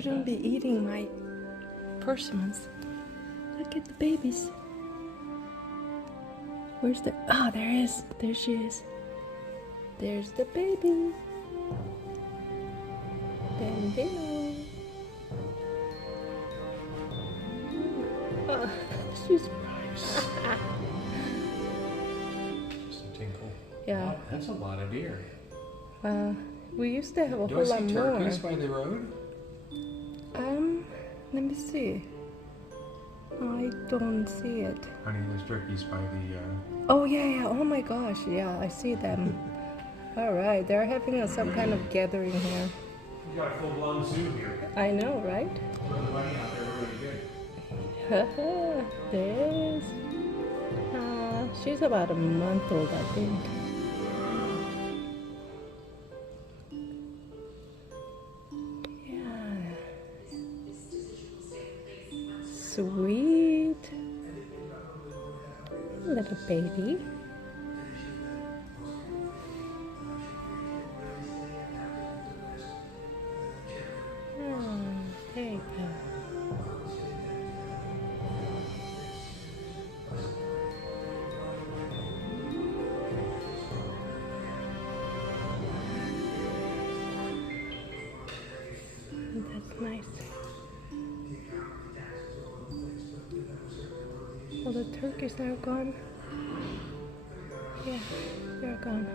shouldn't be eating my persimmons. Look at the babies. Where's the... Ah, there is. There she is. There's the baby. Bambino. Oh, she's Nice. Some tinkle. Yeah. Wow, that's a lot of deer. We used to have a Do whole I lot see more. turkeys by the road? Let me see. I don't see it. Honey, there's turkeys by the... Oh yeah. Oh my gosh, yeah, I see them. All right, they're having some kind of gathering here. You got a full-blown zoo here. I know, right? Throw the money out there really good. There is. She's about a month old, I think. Yeah. Sweet. Little baby. There you go. That's nice. All the turkeys are gone. Yeah, they're gone.